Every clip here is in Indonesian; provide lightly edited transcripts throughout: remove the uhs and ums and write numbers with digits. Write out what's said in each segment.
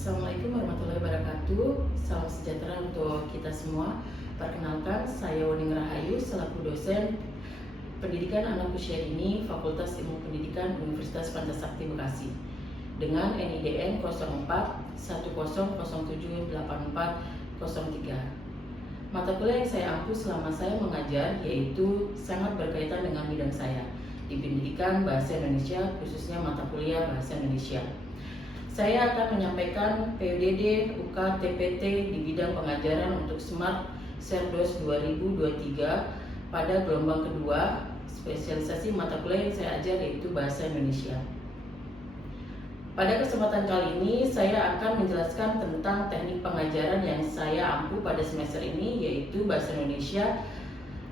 Assalamualaikum warahmatullahi wabarakatuh. Salam sejahtera untuk kita semua. Perkenalkan, saya Woning Rahayu selaku dosen Pendidikan Anak Usia Dini Fakultas Ilmu Pendidikan Universitas Pantasakti Bekasi dengan NIDN 0410078403. Mata kuliah yang saya ampu selama saya mengajar yaitu sangat berkaitan dengan bidang saya di pendidikan bahasa Indonesia, khususnya mata kuliah bahasa Indonesia. Saya akan menyampaikan PUDD UK TPT di bidang pengajaran untuk Smart Serdos 2023 pada gelombang kedua. Spesialisasi mata kuliah yang saya ajar yaitu bahasa Indonesia. Pada kesempatan kali ini saya akan menjelaskan tentang teknik pengajaran yang saya ampu pada semester ini yaitu bahasa Indonesia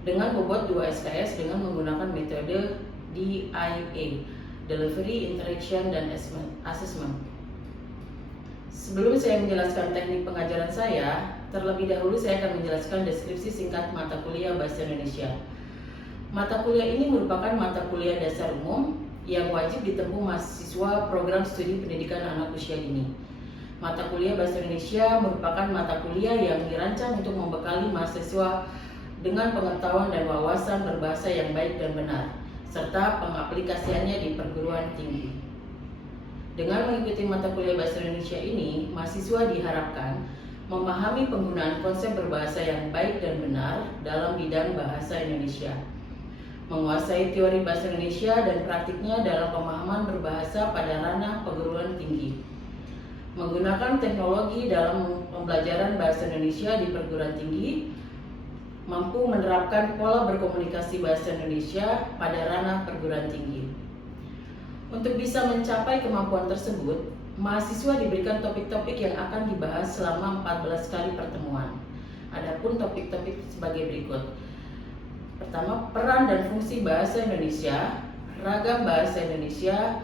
dengan bobot 2 SKS dengan menggunakan metode DIA, Delivery, Interaction, dan Assessment. Sebelum saya menjelaskan teknik pengajaran saya, terlebih dahulu saya akan menjelaskan deskripsi singkat mata kuliah bahasa Indonesia. Mata kuliah ini merupakan mata kuliah dasar umum yang wajib ditempuh mahasiswa program studi pendidikan anak usia dini. Mata kuliah bahasa Indonesia merupakan mata kuliah yang dirancang untuk membekali mahasiswa dengan pengetahuan dan wawasan berbahasa yang baik dan benar, serta pengaplikasiannya di perguruan tinggi. Dengan mengikuti mata kuliah bahasa Indonesia ini, mahasiswa diharapkan memahami penggunaan konsep berbahasa yang baik dan benar dalam bidang bahasa Indonesia, menguasai teori bahasa Indonesia dan praktiknya dalam pemahaman berbahasa pada ranah perguruan tinggi, menggunakan teknologi dalam pembelajaran bahasa Indonesia di perguruan tinggi, mampu menerapkan pola berkomunikasi bahasa Indonesia pada ranah perguruan tinggi. Untuk bisa mencapai kemampuan tersebut, mahasiswa diberikan topik-topik yang akan dibahas selama 14 kali pertemuan. Adapun topik-topik sebagai berikut. Pertama, peran dan fungsi bahasa Indonesia, ragam bahasa Indonesia,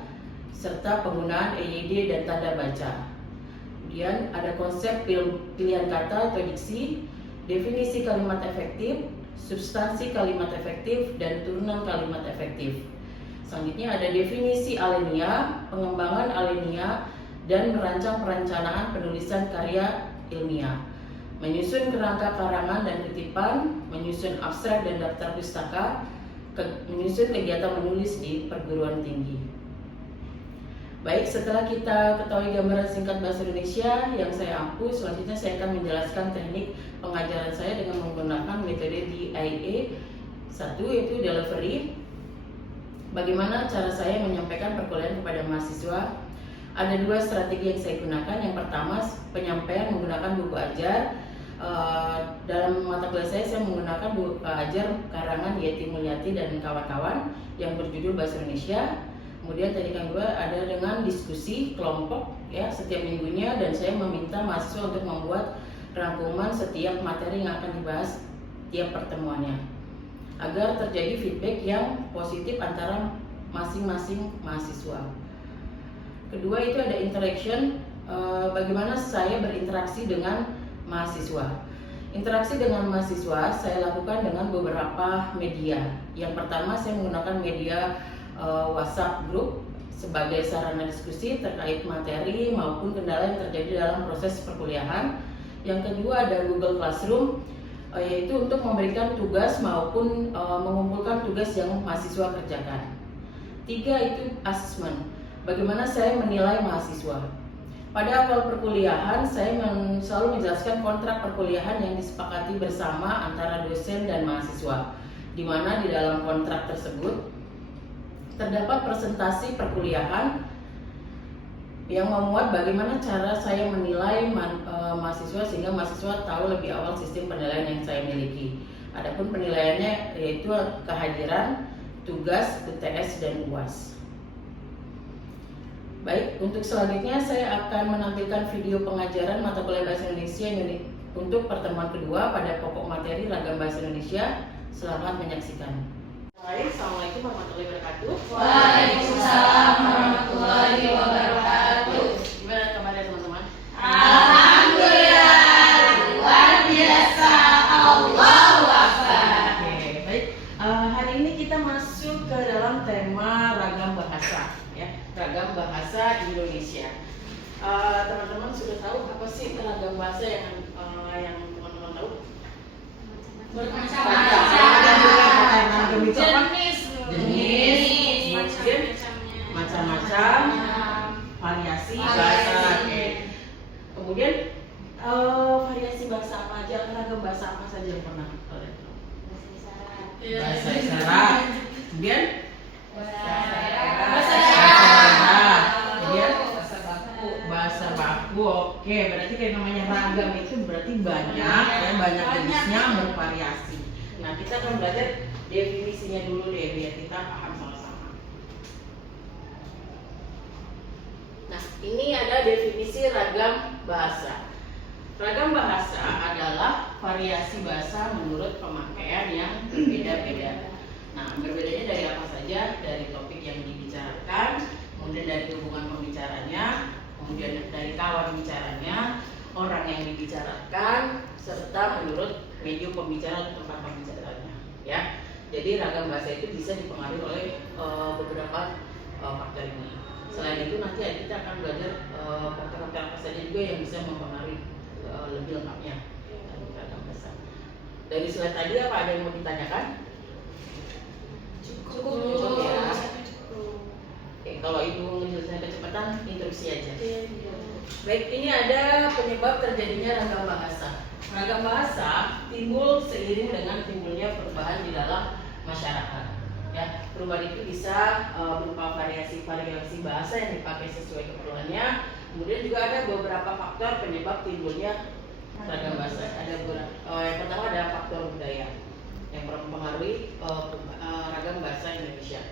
serta penggunaan EYD dan tanda baca. Kemudian ada konsep pilihan kata atau diksi, definisi kalimat efektif, substansi kalimat efektif, dan turunan kalimat efektif. Selanjutnya ada definisi alinea, pengembangan alinea, dan merancang perencanaan penulisan karya ilmiah, menyusun kerangka karangan dan kutipan, menyusun abstrak dan daftar pustaka, menyusun kegiatan menulis di perguruan tinggi. Baik, setelah kita ketahui gambaran singkat bahasa Indonesia yang saya ampu, selanjutnya saya akan menjelaskan teknik pengajaran saya dengan menggunakan metode DIA. Satu yaitu delivery. Bagaimana cara saya menyampaikan perkuliahan kepada mahasiswa? Ada dua strategi yang saya gunakan. Yang pertama, penyampaian menggunakan buku ajar. Dalam mata kuliah saya menggunakan buku ajar karangan Yeti Mulyati dan kawan-kawan yang berjudul Bahasa Indonesia. Kemudian teknik yang kedua ada dengan diskusi kelompok ya setiap minggunya, dan saya meminta mahasiswa untuk membuat rangkuman setiap materi yang akan dibahas tiap pertemuannya, agar terjadi feedback yang positif antara masing-masing mahasiswa. Kedua itu ada interaction, bagaimana saya berinteraksi dengan mahasiswa. Interaksi dengan mahasiswa saya lakukan dengan beberapa media. Yang pertama, saya menggunakan media WhatsApp group sebagai sarana diskusi terkait materi maupun kendala yang terjadi dalam proses perkuliahan. Yang kedua ada Google Classroom, yaitu untuk memberikan tugas maupun mengumpulkan tugas yang mahasiswa kerjakan. Tiga itu assessment, bagaimana saya menilai mahasiswa. Pada awal perkuliahan saya selalu menjelaskan kontrak perkuliahan yang disepakati bersama antara dosen dan mahasiswa, di mana di dalam kontrak tersebut terdapat presentasi perkuliahan yang memuat bagaimana cara saya menilai mahasiswa sehingga mahasiswa tahu lebih awal sistem penilaian yang saya miliki. Adapun penilaiannya yaitu kehadiran, tugas, UTS, dan UAS. Baik, untuk selanjutnya saya akan menampilkan video pengajaran mata kuliah bahasa Indonesia untuk pertemuan kedua pada pokok materi ragam bahasa Indonesia. Selamat menyaksikan. Assalamualaikum warahmatullahi wabarakatuh. Waalaikumsalam warahmatullahi wabarakatuh. Gimana kabarnya teman-teman? Alhamdulillah, luar biasa. Allahu Akbar. Oke, baik. Hari ini kita masuk ke dalam tema ragam bahasa, ya, ragam bahasa Indonesia. Teman-teman sudah tahu apa sih ragam bahasa yang teman-teman tahu? Jenis, macam-macam, variasi bahasa. Kemudian variasi bahasa apa aja, ragam bahasa apa saja yang pernah kalian tahu? Bahasa isyarat. Kemudian Bahasa daerah. Kemudian bahasa baku. Oke, berarti kayak namanya ragam itu berarti banyak ya, banyak jenisnya, bervariasi. Nah, kita akan belajar definisinya dulu deh biar kita paham sama-sama. Nah, ini ada definisi ragam bahasa. Ragam bahasa adalah variasi bahasa menurut pemakaian yang berbeda-beda. Nah, berbedanya dari apa saja? Dari topik yang dibicarakan, kemudian dari hubungan pembicaranya, kemudian dari kawan bicaranya, orang yang dibicarakan, serta menurut medium pembicara atau tempat pembicaranya. Ya, jadi ragam bahasa itu bisa dipengaruhi oleh beberapa faktor ini. Selain itu nanti kita akan belajar faktor-faktor apa saja juga yang bisa mempengaruhi lebih lengkapnya ragam bahasa. Dari slide tadi apa ada yang mau ditanyakan? Cukup ya. Oke, kalau ibu ngejelasin kecepatan, interupsi aja. Baik, ini ada penyebab terjadinya ragam bahasa. Ragam bahasa timbul seiring dengan timbulnya perubahan di dalam masyarakat. Ya, perubahan itu bisa berupa variasi bahasa yang dipakai sesuai keperluannya. Kemudian juga ada beberapa faktor penyebab timbulnya ragam bahasa. Ada yang pertama ada faktor budaya yang mempengaruhi ragam bahasa Indonesia.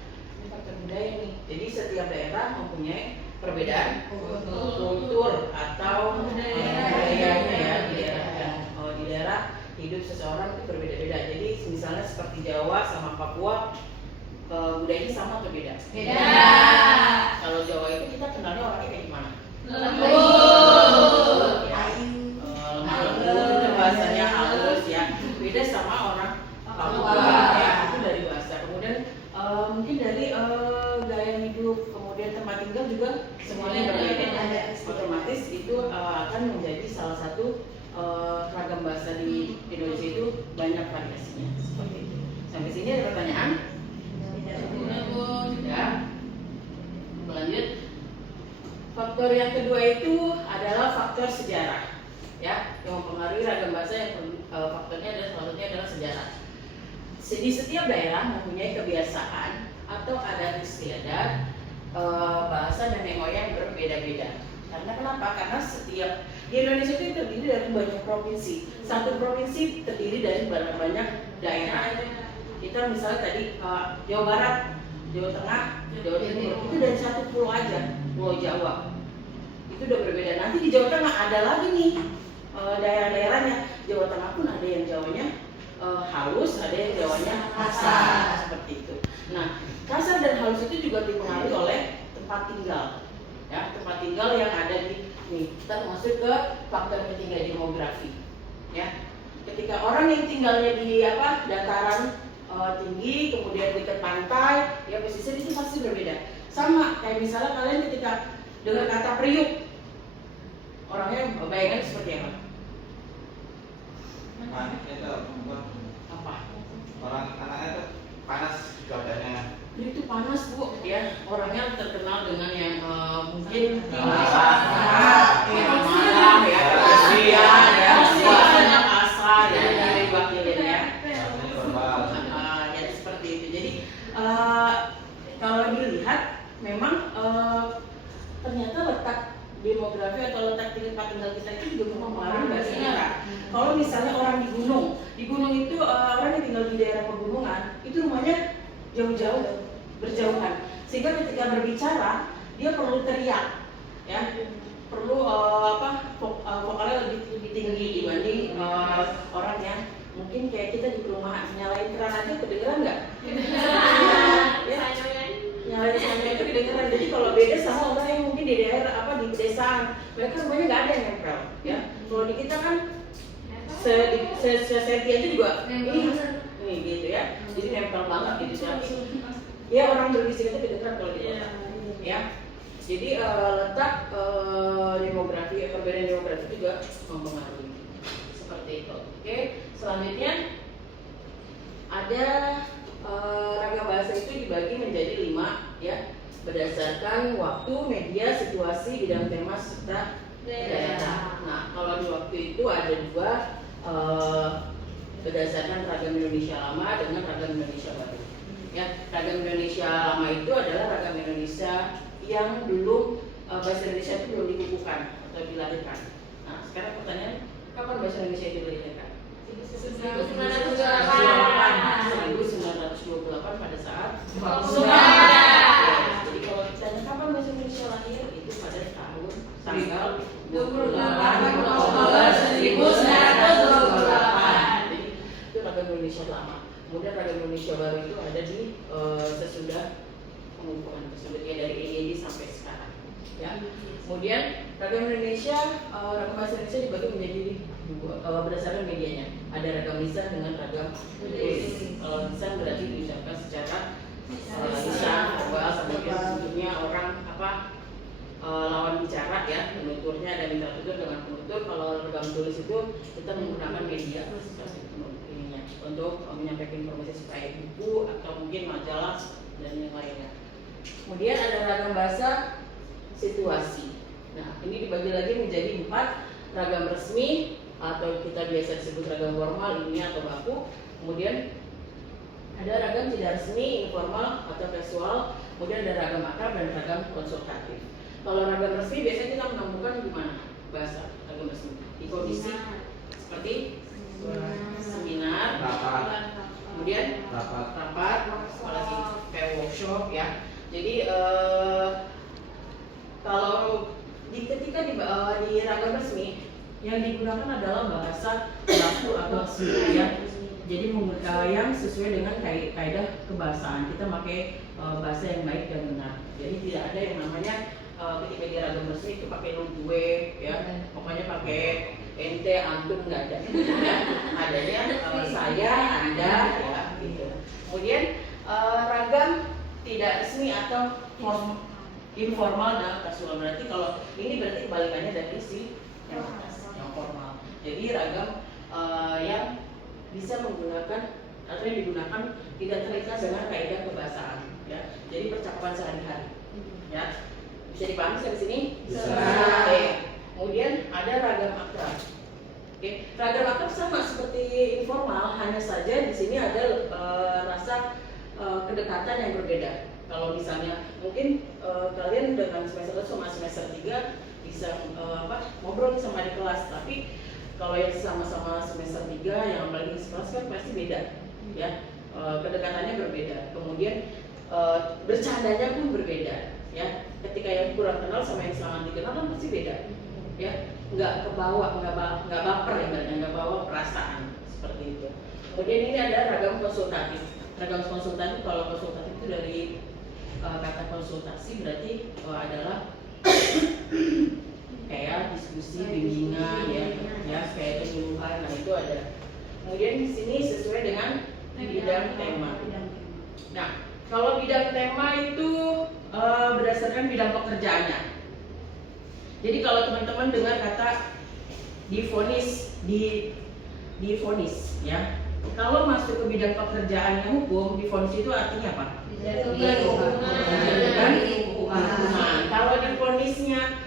Ini faktor budaya nih. Jadi setiap daerah mempunyai perbedaan kultur atau budayanya ya di daerah hidup seseorang itu berbeda-beda. Jadi misalnya seperti Jawa sama Papua budayanya sama atau beda? Beda. Kalau Jawa itu kita kenalnya orangnya kayak gimana? Lembut. Ya, lemah lembut, itu bahasanya halus ya. Beda sama orang Papua ya, itu dari bahasa. Kemudian mungkin dari gaya hidup, kemudian tempat tinggal juga semuanya berbeda. Otomatis itu akan menjadi salah satu ragam bahasa di Indonesia itu banyak variasinya seperti itu. Sampai sini ada pertanyaan? Ya. Lanjut. Faktor yang kedua itu adalah faktor sejarah, ya, yang mempengaruhi ragam bahasa. Yang faktornya adalah salah satunya adalah sejarah. Di setiap daerah mempunyai kebiasaan atau adat istiadat bahasa nenek moyang berbeda-beda. Karena kenapa? Karena setiap di Indonesia itu terdiri dari banyak provinsi. Satu provinsi terdiri dari banyak daerah. Kita misalnya tadi Jawa Barat, Jawa Tengah, Jawa Timur itu dari satu pulau aja, Pulau Jawa. Itu udah berbeda. Nanti di Jawa Tengah ada lagi nih daerah-daerahnya. Jawa Tengah pun ada yang Jawanya halus, ada yang Jawanya kasar, seperti itu. Nah, kasar dan halus itu juga dipengaruhi oleh tempat tinggal. Ya, tempat tinggal yang ada di nih. Kita masuk ke faktor ketiga, demografi. Ya, ketika orang yang tinggalnya di dataran tinggi, kemudian dekat pantai, ya pesisir itu pasti berbeda. Sama kayak misalnya kalian ketika dengar kata Priuk, orangnya bayangan seperti apa? Panik itu Apa? orang anaknya itu panas badannya. Dia itu panas bu, ya orangnya terkenal dengan yang mungkin marah, ya, kasihan, ya, suasana kasar, ya, dari wakilin ya. Ya seperti itu. Jadi kalau dilihat memang ternyata letak demografi atau letak tempat tinggal kita itu juga mempengaruhi bahasa kita. Kalau misalnya orang di gunung itu orang yang tinggal di daerah pegunungan itu rumahnya jauh-jauh, berjauhan, sehingga ketika berbicara dia perlu teriak, ya, perlu vokalnya lebih tinggi dibanding orang yang mungkin kayak kita di perumahan nyalain keran aja kedengeran nggak? Ya, nyalain keran itu kedengeran. Jadi kalau beda sama orang yang mungkin di daerah di pedesaan, mereka semuanya nggak ada yang nempel, ya. Kalau di kita kan sesenti aja juga ini gitu ya, jadi nempel banget gitu ya. Ya orang berbisik itu kedengeran kalau di kota, ya. Jadi letak demografi, perbedaan demografi juga mempengaruhi seperti itu. Oke, selanjutnya ada ragam bahasa itu dibagi menjadi 5 ya, berdasarkan waktu, media, situasi, bidang tema serta daerah. Nah, kalau di waktu itu ada 2, berdasarkan ragam Indonesia lama dengan ragam Indonesia baru. Ya, ragam Indonesia lama itu adalah ragam Indonesia yang belum bahasa Indonesia itu belum dikukuhkan atau dilahirkan. Nah, sekarang pertanyaan, kapan bahasa Indonesia itu dilahirkan? 1928 pada saat jadi kalau ditanya kapan bahasa Indonesia lahir, itu pada tanggal 28 Oktober 1928. Jadi itu ragam Indonesia lama. Kemudian ragam Indonesia baru itu ada di sesudah pengukuhan tersebut ya, dari EYD sampai sekarang. Ya. Kemudian ragam Indonesia, ragam bahasa Indonesia dibagi menjadi 2 berdasarkan medianya. Ada ragam lisan dengan ragam tulis. Kalau lisan berarti diucapkan secara lisan, verbal, kemudian bentuknya orang lawan bicara ya, penuturnya ada mitra tutur dengan penutur. Kalau ragam tulis itu kita menggunakan media seperti ininya untuk menyampaikan informasi supaya buku atau mungkin majalah dan yang lainnya. Kemudian ada ragam bahasa situasi. Nah, ini dibagi lagi menjadi 4, ragam resmi atau kita biasa disebut ragam formal, ilmiah atau baku. Kemudian ada ragam tidak resmi, informal atau casual. Kemudian ada ragam akrab dan ragam konsultatif. Kalau ragam resmi biasanya kita menemukan di mana bahasa ragam resmi? Di kondisi seperti seminar, kemudian rapat, apalagi kayak workshop ya. Jadi kalau ketika di ragam resmi yang digunakan adalah bahasa baku atau resmi ya. Jadi yang sesuai dengan kaidah kebahasaan. Kita pakai bahasa yang baik dan benar. Jadi tidak ada yang namanya ketika di ragam resmi itu pakai lu gue ya. Pokoknya pakai ente, antum, nggak ada. Ya. Adanya saya, anda ya gitu. Kemudian ragam tidak resmi atau informal dan casual. Berarti kalau ini berarti kebalikannya dari yang formal. Jadi ragam yang bisa menggunakan atau yang digunakan tidak terikat dengan kaidah kebahasaan ya. Jadi percakapan sehari-hari ya. Bisa dipahami sampai sini? Bisa. Oke. Kemudian ada ragam akrab. Oke. Ragam akrab sama seperti informal, hanya saja di sini ada rasa kedekatan yang berbeda. Kalau misalnya mungkin kalian dengan semester 1 sama semester 3 bisa ngobrol sama di kelas, tapi kalau yang sama-sama semester 3 yang apalagi di kelas kan pasti beda ya, kedekatannya berbeda. Kemudian bercandanya pun berbeda ya. Ketika yang kurang kenal sama yang sangat dikenal kan pasti beda ya, nggak kebawa, nggak baper ya, nggak bawa perasaan seperti itu. Kemudian ini ada ragam konsultatif. Ragam konsultatif, kalau konsultatif itu dari kata konsultasi berarti adalah kayak diskusi, bimbingan ya kayak penyuluhan. Nah itu ada. Kemudian di sini sesuai dengan bidang tema. Nah kalau bidang tema itu berdasarkan bidang pekerjaannya. Jadi kalau teman-teman dengar kata divonis ya, kalau masuk ke bidang pekerjaannya hukum, divonis itu artinya apa? Hukuman. Kalau divonisnya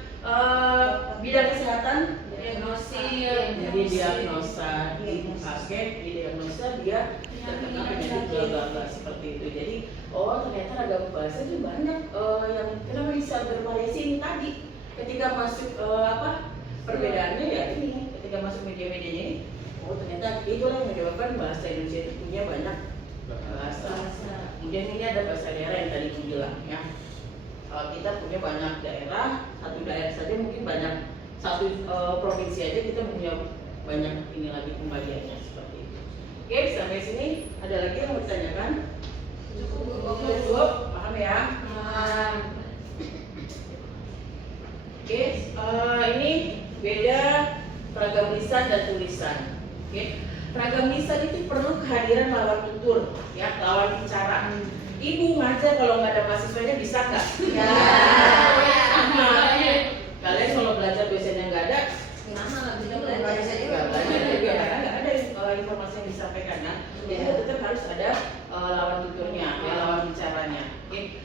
bidang kesehatan, jadi diagnosa, di diagnosa dia terkena penyakit bla seperti itu. Jadi ternyata ragam bahasa itu banyak yang kenapa bisa bervariasi ini tadi. Ketika masuk perbedaannya ya ini, ketika masuk media-medianya ini, ternyata itulah yang menyebabkan bahasa Indonesia itu punya banyak bahasa. Kemudian ini ada bahasa daerah yang tadi bilang ya. Kita punya banyak daerah, satu daerah saja mungkin banyak, satu provinsi aja kita punya banyak ini lagi pembagiannya seperti itu. Oke, sampai sini ada lagi yang mau ditanyakan? Cukup, paham ya? Oke, ini beda ragam lisan dan tulisan. Oke, ragam lisan itu perlu kehadiran lawan tutur, ya, lawan bicara. Ibu ngajar kalau nggak ada mahasiswanya bisa nggak? Ya. Sama. Kalian kalau belajar dosennya nggak ada, Bisa nggak belajar juga karena nggak ada informasi yang disampaikan. Nah, jadi tetap harus ada lawan tuturnya, ya, lawan bicaranya. Oke.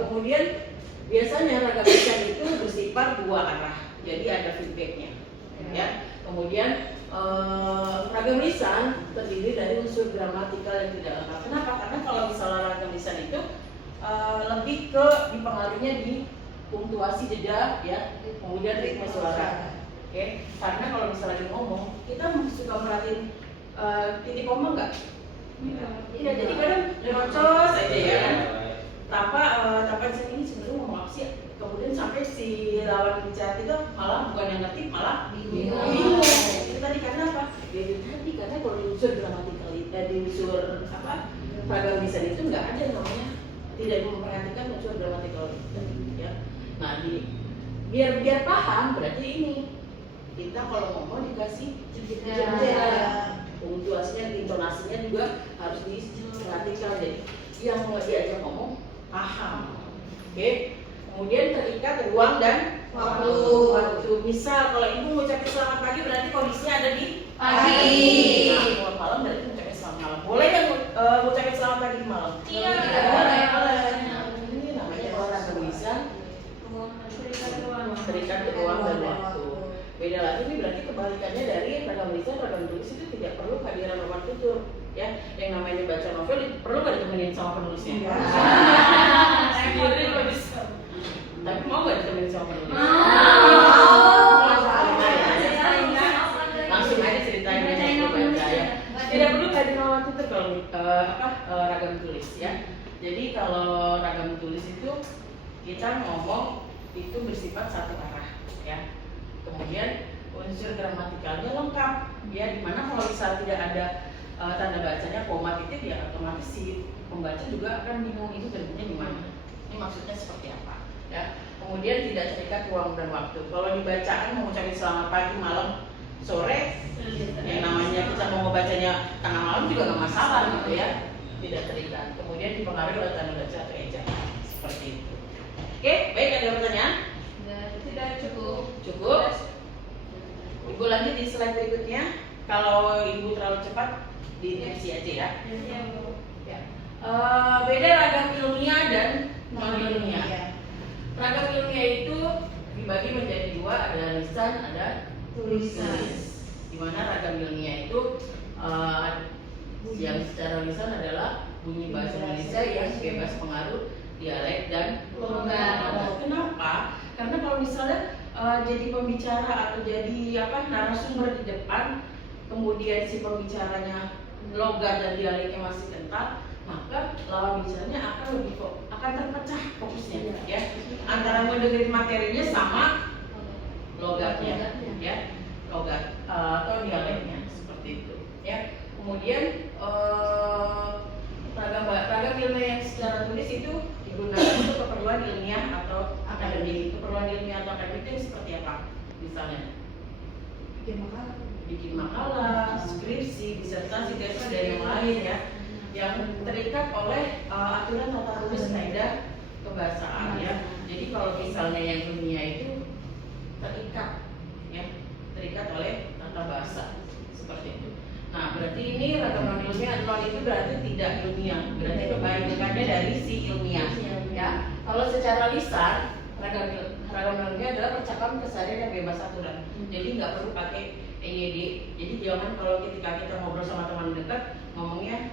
Kemudian biasanya ragam lisan itu bersifat dua arah, jadi ada feedbacknya, ya. Kemudian ragam lisan terdiri dari unsur gramatikal yang tidak lengkap. Kenapa? Karena kalau misalnya ragam lisan itu lebih ke dipengaruhinya di punktuasi jeda, ya, kemudian ritme suara. Oke, karena kalau misalnya lagi ngomong, kita suka merhatiin titik koma nggak? Iya, jadi kadang nyerocos aja ya kan. Tanpa ini sebenarnya ngomong apa sih? Kemudian sampai si lawan bicara itu malah bukan yang ngerti, malah bingung. Itu tadi karena apa? Ya itu tadi karena kalau di unsur gramatikal di unsur apa ragam lisan itu nggak ada namanya, tidak memperhatikan unsur gramatikal ya. Nah, biar paham berarti ini kita kalau ngomong dikasih jeda, punktuasinya, intonasinya juga harus diperhatikan. Jadi yang mau diajak ngomong paham. Oke. Kemudian terikat ruang dan waktu. Misal kalau ibu ngucapin selamat pagi berarti kondisinya ada di Pagi. Nah, kalau malam berarti ngucapin selamat malam. Boleh kan ngucapin selamat pagi di malam? Iya. Boleh. Nah, ini namanya ragam lisan terikat ruang dan waktu. Beda lagi ini berarti kebalikannya dari ragam lisan, ragam tulis itu tidak perlu kehadiran lawan tutur, ya. Yang namanya baca novel perlu nggak ditemenin sama penulisnya? Tapi mau nggak ditemenin sama penulis? Langsung aja ceritain aja baca ya. Tidak perlu kehadiran lawan tutur kalau ragam tulis, ya. Jadi kalau ragam tulis itu kita ngomong itu bersifat satu arah, ya. Kemudian unsur gramatikalnya lengkap, ya. Dimana kalau misal tidak ada tanda bacanya, koma, titik, ya otomatis si pembaca juga akan bingung itu berarti di mana. Ini maksudnya seperti apa, ya. Kemudian tidak terikat ruang dan waktu. Kalau dibacaan mengucapkan selamat pagi, malam, sore, yang namanya kita mau membacanya tengah malam juga nggak masalah gitu, ya. Tidak terikat. Kemudian dipengaruhi oleh tanda baca atau ejaan seperti itu. Oke, baik, ada pertanyaan? Tidak cukup. Cukup. Ibu lanjut di slide berikutnya. Kalau ibu terlalu cepat diinterupsi aja ya. Ya. Beda ragam ilmiah dan non ilmiah. Ragam ilmiah itu dibagi menjadi dua, ada lisan, ada tulisan. Dimana ragam ilmiah itu yang secara lisan adalah bunyi bahasa Indonesia yang bebas pengaruh dialek dan logat. Kenapa? Karena kalau misalnya jadi pembicara atau jadi narasumber di depan, kemudian si pembicaranya logat dan dialeknya masih kental, maka lawan bicaranya akan terpecah fokusnya, ya, antara mendengar materinya sama logatnya, ya, logat atau dialeknya seperti itu, ya. Kemudian ragam ilmiah yang secara tulis itu digunakan untuk keperluan ilmiah atau akademik. Keperluan ilmiah atau akademik itu seperti apa? Misalnya bikin makalah, skripsi, disertasi, tesis dan yang lain, ya, yang terikat oleh aturan tata tulis kaidah kebahasaan, ya. Jadi kalau misalnya yang ilmiah itu terikat, ya, terikat oleh tata bahasa seperti itu. Nah, berarti ini ragam non ilmiah. Non itu berarti tidak ilmiah, berarti kebalikannya dari si ilmiah, ya. Kalau secara lisan, ragam non ilmiah adalah percakapan keseharian yang bebas aturan. Jadi nggak perlu pakai EYD. Jadi jangan kalau ketika kita ngobrol sama teman dekat ngomongnya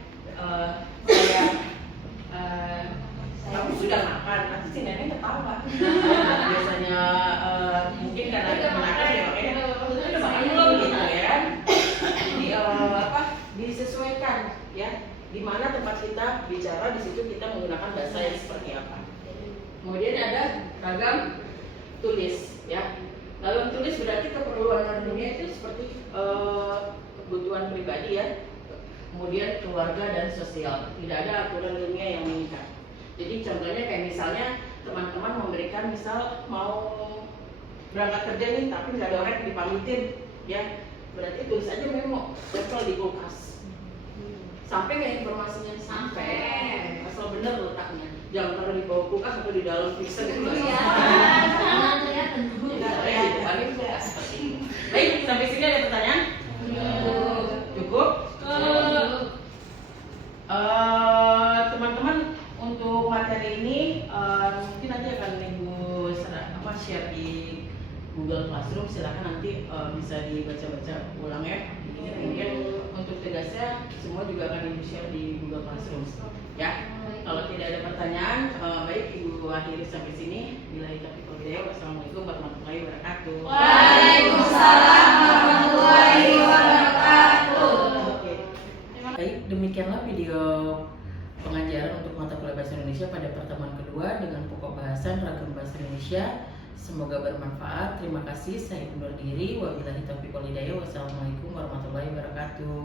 kamu sudah makan, nanti si nenek ketawa. Biasanya mungkin karena kemenakan ya makanya udah makan belum gitu, ya kan. Jadi disesuaikan, ya, di mana tempat kita bicara, di situ kita menggunakan bahasa yang seperti apa. Kemudian ada ragam tulis, ya. Ragam tulis berarti keperluan dunia itu seperti kebutuhan pribadi, ya. Kemudian keluarga dan sosial, tidak ada aturan ilmiah yang mengikat. Jadi contohnya kayak misalnya teman-teman memberikan, misal mau berangkat kerja nih tapi nggak ada orang yang dipamitin, ya. berarti tulis aja memo, tempel di kulkas. Sampai nggak informasinya? Sampai. Asal bener letaknya. Jangan taruh di bawah kulkas atau di dalam freezer itu nggak Iya. salah. Jangan Jadi caranya di depan kulkas seperti ini. Baik, sampai sini ada pertanyaan? Cukup? Teman-teman untuk materi ini mungkin nanti akan Ibu share di Google Classroom. Silakan nanti bisa dibaca-baca ulang ya. Ini mungkin untuk tegasnya semua juga akan Ibu share di Google Classroom ya. Kalau tidak ada pertanyaan, baik Ibu akhiri sampai sini. Billahi taufiq wal hidayah. Wassalamualaikum warahmatullahi wabarakatuh. Waalaikumsalam warahmatullahi wabarakatuh. Oke. Baik, demikianlah video pengajaran untuk mata kuliah Bahasa Indonesia pada pertemuan kedua dengan pokok bahasan ragam Bahasa Indonesia. Semoga bermanfaat. Terima kasih. Saya undur diri. Wabillahi taufiq wal hidayah. Wassalamualaikum warahmatullahi wabarakatuh.